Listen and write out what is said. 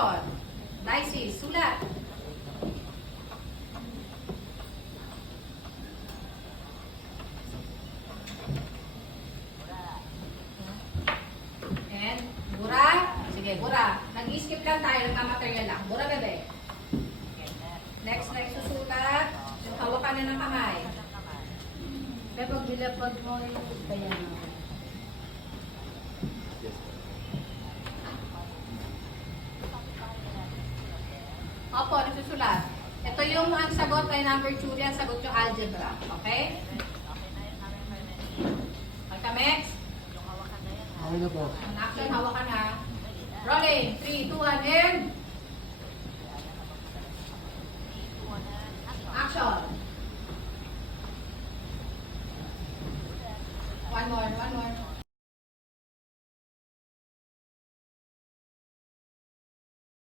Action! Dicey, sulat. And, bura. Sige, bura. Nag-skip lang tayo, nagmamaterial lang. Bura, bebe. Next, susulat. Yung hawakan na ng kamay. Kaya pag bilapag mo yung bayan. Opo, nagsusulat. Ito yung ang sagot ay number 2, ang sagot yung algebra. Okay? Pagka-mex. Okay na po. Ang action, hawakan na. Rolling. 3, 2, 1,